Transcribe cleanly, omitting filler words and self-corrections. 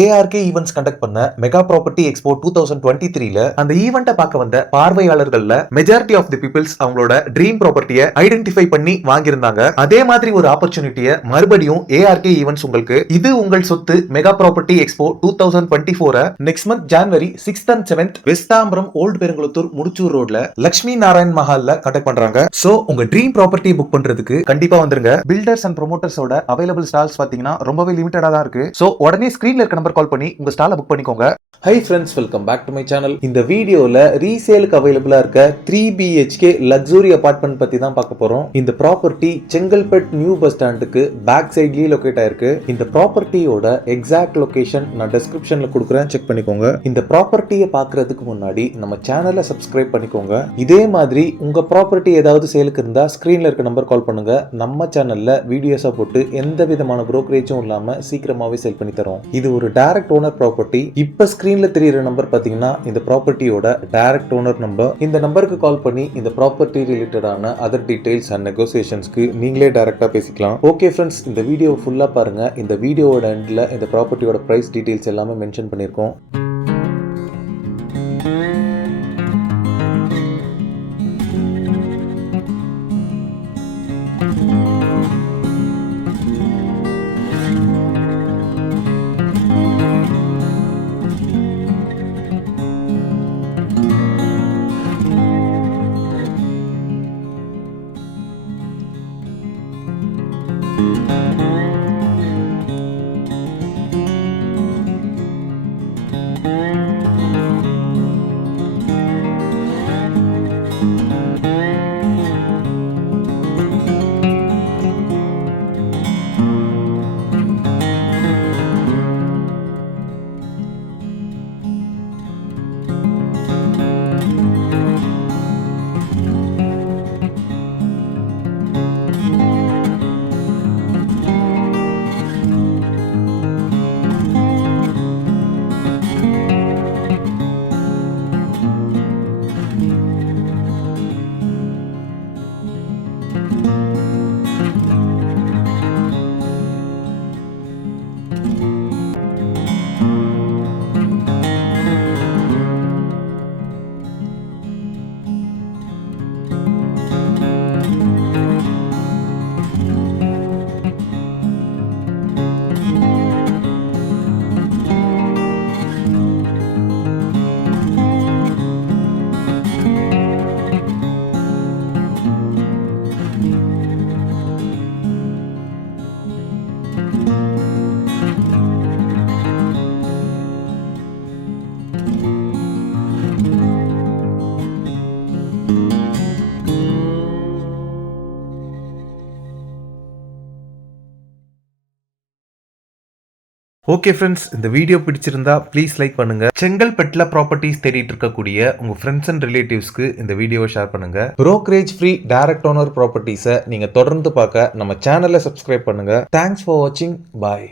ARK events conduct பண்ண mega property expo 2023ல அந்த ஈவெண்ட்டை பார்க்க வந்த பார்வையாளர்கள்ல மெஜாரிட்டி ஆஃப் தி பீப்பிள்ஸ் அவங்களோட ட்ரீம் ப்ராப்பர்ட்டியை ஐடென்டிஃபை பண்ணி வாங்கியிருந்தாங்க. அதே மாதிரி ஒரு ஆப்பர்ச்சுனிட்டியை மறுபடியும் ஏஆர்கே ஈவெண்ட்ஸ் உங்களுக்கு இது உங்கள் சொத்து mega property expo 2024 next month January 6th and 7th வெஸ்தாம்பரம் old Perungalathur Mudichur ரோட்ல லட்சுமி நாராயண் மஹால்ல கண்டக்ட் பண்றாங்க. சோ உங்க ட்ரீம் ப்ராப்பர்ட்டி புக் பண்றதுக்கு கண்டிப்பா வந்துருங்க. பில்டர்ஸ் அண்ட் ப்ரொமோட்டர்ஸோட அவைலபிள் ஸ்டால்ஸ் பாத்தீங்கன்னா ரொம்பவே லிமிட்டடா தான் இருக்கு. சோ உடனே ஸ்கிரீன்ல இருக்க நம்பர் கால் பண்ணி உங்க ஸ்டாலை புக் பண்ணிக்கோங்க. Hi friends, welcome back to my channel. இந்த வீடியோல ரீசேலுக்கு அவைலபிளா இருக்க 3 BHK லக்ஸுரி அபார்ட்மெண்ட் பத்தி தான் பார்க்க போறோம். இந்த ப்ராப்பர்ட்டி செங்கல்பட் நியூ பஸ் ஸ்டாண்டுக்கு பேக் சைட்லயே லொகேட் ஆயிருக்கு. இந்த ப்ராப்பர்ட்டியோட எக்ஸாக்ட் லொகேஷன் நான் டிஸ்கிரிப்ஷன்ல கொடுக்குறேன், செக் பண்ணிக்கோங்க. இந்த ப்ராப்பர்ட்டியை பார்க்கறதுக்கு முன்னாடி நம்ம சேனலை சப்ஸ்கிரைப் பண்ணிக்கோங்க. இதே மாதிரி உங்க ப்ராப்பர்ட்டி ஏதாவது சேலுக்கு இருந்தா ஸ்கிரீன்ல இருக்க நம்பர் கால் பண்ணுங்க. நம்ம சேனல்ல வீடியோஸா போட்டு எந்த விதமான புரோக்கரேஜும் இல்லாம சீக்கிரமாவே சேல் பண்ணி தரோம். இது ஒரு டைரக்ட் ஓனர் ப்ராப்பர்ட்டி. இப்ப ஸ்கிரீன்ல தெரியுற நம்பர் பாத்தீங்கன்னா இந்த ப்ராப்பர்ட்டியோட டைரக்ட் ஓனர் நம்பர். இந்த நம்பருக்கு கால் பண்ணி இந்த ப்ராப்பர்ட்டி ரிலேட்டடான அதர் டீடைல்ஸ் அண்ட் நெகோசியேஷன்ஸ்க்கு நீங்களே டைரக்டா பேசிக்கலாம். ஓகே ஃப்ரெண்ட்ஸ், இந்த வீடியோ ஃபுல்லா பாருங்க. இந்த வீடியோவோட எண்ட்ல இந்த ப்ராப்பர்ட்டியோட பிரைஸ் டீடைல்ஸ் எல்லாமே மென்ஷன் பண்ணிருக்கோம். ஓகே ஃப்ரெண்ட்ஸ், இந்த வீடியோ பிடிச்சிருந்தா ப்ளீஸ் லைக் பண்ணுங்க. செங்கல்பட்டுல ப்ராப்பர்ட்டிஸ் தேடிட்டு இருக்கக்கூடிய உங்க ஃப்ரெண்ட்ஸ் அண்ட் ரிலேட்டிவ்ஸ்க்கு இந்த வீடியோவை ஷேர் பண்ணுங்க. புரோக்கரேஜ் ஃப்ரீ டைரக்ட் ஓனர் ப்ராப்பர்ட்டிஸை நீங்க தொடர்ந்து பார்க்க நம்ம சேனலை சப்ஸ்கிரைப் பண்ணுங்க. தேங்க்ஸ் ஃபார் வாட்சிங். பாய்.